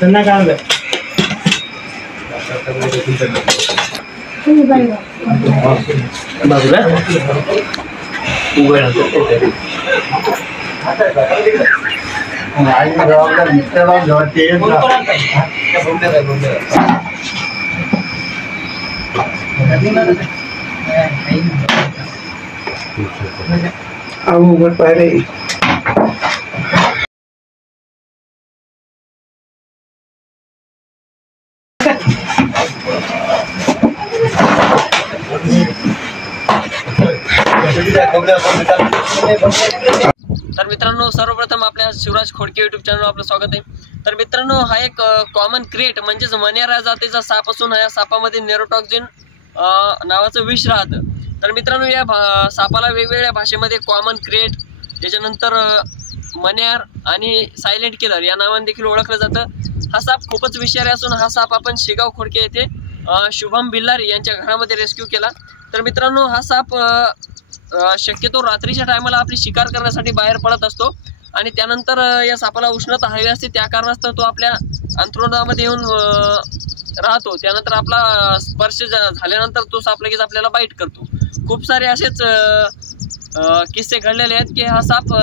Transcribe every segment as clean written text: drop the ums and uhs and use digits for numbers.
त्यांना काय झालं बाजूला उघड पाहिले तर मित्रांनो, सर्वप्रथम आपल्या शिवराज खोडके युट्यूब चॅनल आपलं स्वागत आहे। तर मित्रांनो, हा एक कॉमन क्रिएट म्हणजेच मण्यारा जातीचा साप असून या सापामध्ये नेरोटॉक्सिन नावाचं विष राहतं। तर मित्रांनो, या सापाला वेगवेगळ्या भाषेमध्ये कॉमन क्रिएट, त्याच्यानंतर मण्यार आणि सायलेंट किलर या नावाने देखील ओळखलं जातं। हा साप खूपच विषारी असून हा साप आपण शेगाव खोडके येथे शुभम बिल्लारी यांच्या घरामध्ये रेस्क्यू केला। तर मित्रांनो, हा साप शक्यतो रात्रीच्या टायमाला आपली शिकार करण्यासाठी बाहेर पडत असतो आणि त्यानंतर या सापाला उष्णता हवी असते, त्या कारणास्तव तो आपल्या अंथरुणामध्ये येऊन राहतो। त्यानंतर आपला स्पर्श झाल्यानंतर तो साप लगेच आपल्याला बाईट करतो। खूप सारे असेच किस्से घडलेले आहेत की हा साप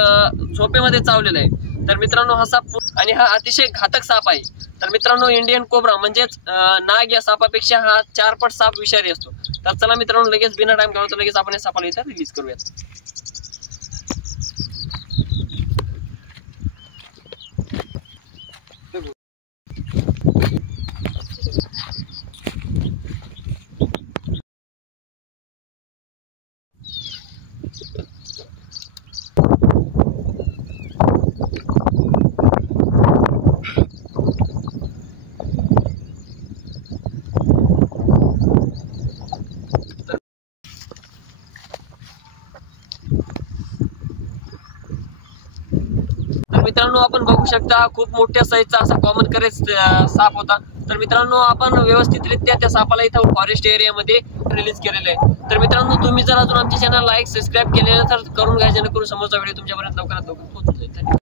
झोपेमध्ये चावलेला आहे। तर मित्रांनो, हा साप आणि हा अतिशय घातक साप आहे। तर मित्रांनो, इंडियन कोब्रा म्हणजेच नाग या सापापेक्षा हा 4 पट साप विषारी असतो। तर चला मित्रांनो, लगेच बिना टाइम घालवता लगेच आपण या सापाला इथं रिलीज करूयात। मित्रांनो, आपण बघू शकता खूप मोठ्या साईजचा असा कॉमन करेज साप होता। तर मित्रांनो, आपण व्यवस्थितरित्या त्या सापाला इथं फॉरेस्ट एरियामध्ये रिलीज केलेलं आहे। तर मित्रांनो, तुम्ही जर अजून आमच्या चॅनल लाईक सबस्क्राईब केलेलं तर करून घ्या, जेणेकरून समोरचा व्हिडिओ तुमच्यापर्यंत लवकरात लवकर पोहोचून जाईल।